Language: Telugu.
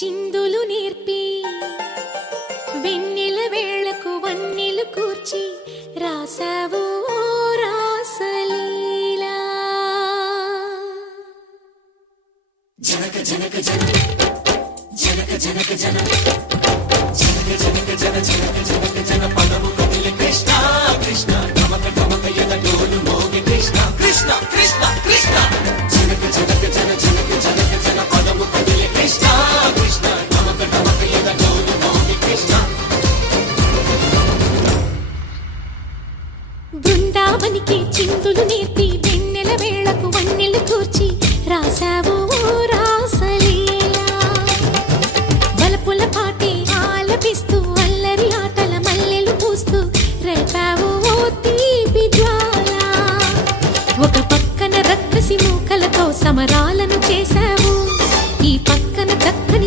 చిందులు నేర్పి వెన్నెల వేళకు వన్నెలు కూర్చి రాసావు ఓ రాసలీలా. జనక జనక జన జనక జనక జన జనక జనక జన జనక జనక జన పదము కదిలి కృష్ణ కృష్ణ నమక నమక యద డోలు మోగి కృష్ణ కృష్ణ కృష్ణ కృష్ణ జనక జనక జన జనక జనక జన పదము కదిలి కృష్ణ కృష్ణ నమక నమక యద డోలు మోగి కృష్ణ. బృందావనికి చిందులు నేర్పి వెన్నెల వేళకు వన్నెలు కూర్చి రాసావు ఓ రాసలీలా. బలపుల పాటి ఆలపిస్తూ అల్లరి ఆటల మల్లెలు పూస్తూ రేపావు ఓ తీపి జ్వాల. ఒక పక్కన రక్కసి మూకలతో సమరాలను చేశావు, ఈ పక్కన చక్కని